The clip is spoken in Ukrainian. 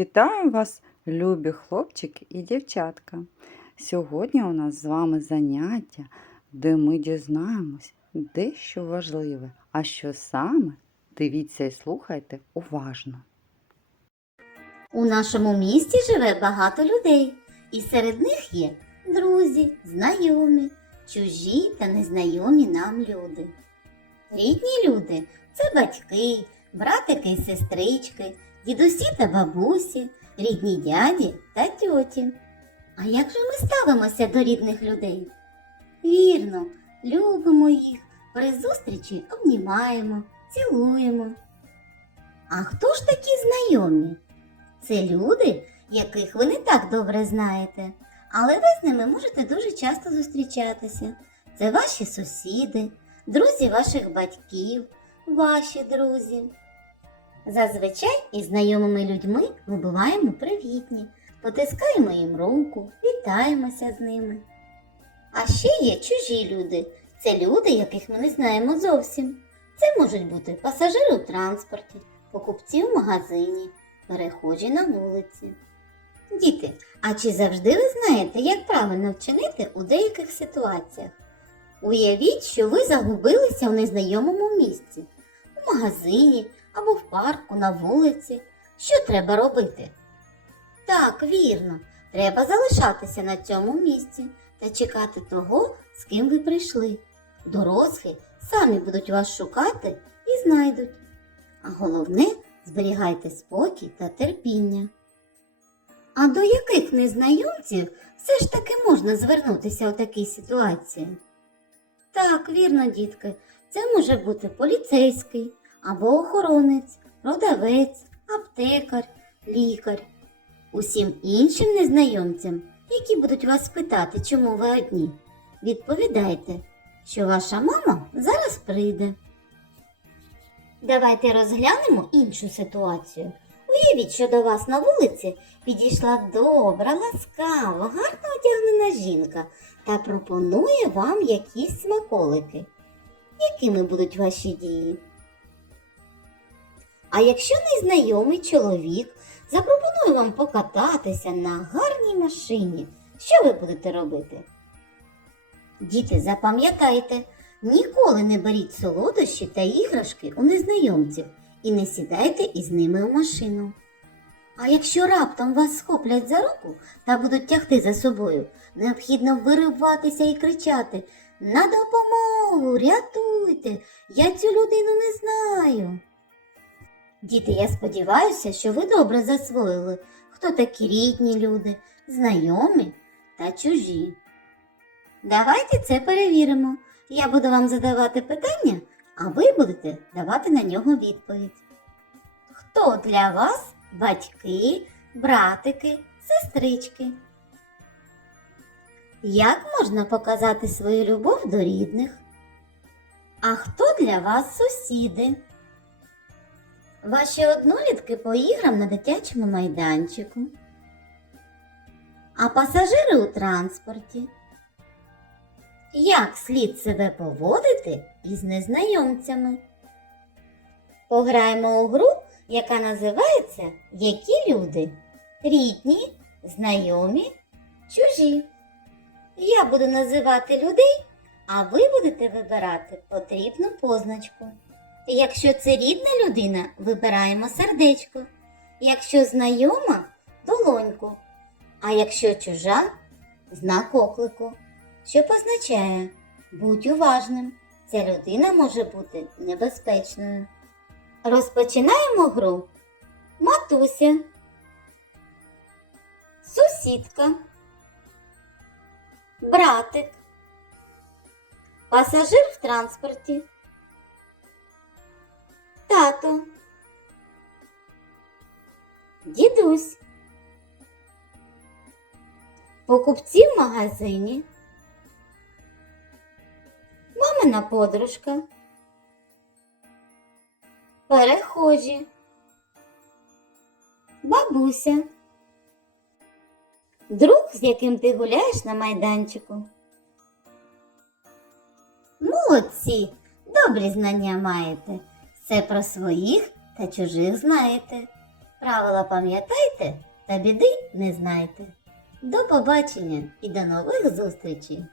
Вітаю вас, любі хлопчики і дівчатка. Сьогодні у нас з вами заняття, де ми дізнаємось дещо важливе. А що саме? Дивіться і слухайте уважно. У нашому місті живе багато людей, і серед них є друзі, знайомі, чужі та незнайомі нам люди. Рідні люди це батьки, братики і сестрички, дідусі та бабусі, рідні дяді та тьоті. А як же ми ставимося до рідних людей? Вірно, любимо їх, при зустрічі обнімаємо, цілуємо. А хто ж такі знайомі? Це люди, яких ви не так добре знаєте, але ви з ними можете дуже часто зустрічатися. Це ваші сусіди, друзі ваших батьків, ваші друзі. Зазвичай із знайомими людьми ми буваємо привітні, потискаємо їм руку, вітаємося з ними. А ще є чужі люди. Це люди, яких ми не знаємо зовсім. Це можуть бути пасажири у транспорті, покупці в магазині, перехожі на вулиці. Діти, а чи завжди ви знаєте, як правильно вчинити у деяких ситуаціях? Уявіть, що ви загубилися в незнайомому місці, у магазині або в парку, на вулиці. Що треба робити? Так, вірно, треба залишатися на цьому місці та чекати того, з ким ви прийшли. Дорослі самі будуть вас шукати і знайдуть. А головне зберігайте спокій та терпіння. А до яких незнайомців все ж таки можна звернутися у такій ситуації? Так, вірно, дітки, це може бути поліцейський або охоронець, продавець, аптекар, лікар. Усім іншим незнайомцям, які будуть вас питати, чому ви одні, відповідайте, що ваша мама зараз прийде. Давайте розглянемо іншу ситуацію. Уявіть, що до вас на вулиці підійшла добра, ласкава, гарно одягнена жінка та пропонує вам якісь смаколики. Якими будуть ваші дії? А якщо незнайомий чоловік запропонує вам покататися на гарній машині, що ви будете робити? Діти, запам'ятайте, ніколи не беріть солодощі та іграшки у незнайомців і не сідайте із ними у машину. А якщо раптом вас схоплять за руку та будуть тягти за собою, необхідно вириватися і кричати На допомогу, рятуйте! Я цю людину не знаю. Діти, я сподіваюся, що ви добре засвоїли, хто такі рідні люди, знайомі та чужі. Давайте це перевіримо. Я буду вам задавати питання, а ви будете давати на нього відповідь. Хто для вас батьки, братики, сестрички? Як можна показати свою любов до рідних? А хто для вас сусіди? Ваші однолітки по іграм на дитячому майданчику. А пасажири у транспорті. Як слід себе поводити із незнайомцями? Пограємо у гру, яка називається Які люди? Рідні, знайомі, чужі. Я буду називати людей, а ви будете вибирати потрібну позначку. Якщо це рідна людина, вибираємо сердечко. Якщо знайома долоньку. А якщо чужа знак оклику, що позначає будь уважним. Ця людина може бути небезпечною. Розпочинаємо гру. Матуся, сусідка, братик, пасажир в транспорті, тато, дідусь, покупці в магазині, мамина подружка, перехожі, бабуся, друг, з яким ти гуляєш на майданчику. Молодці, добрі знання маєте. Все про своїх та чужих знаєте. Правила пам'ятайте та біди не знайте. До побачення і до нових зустрічей!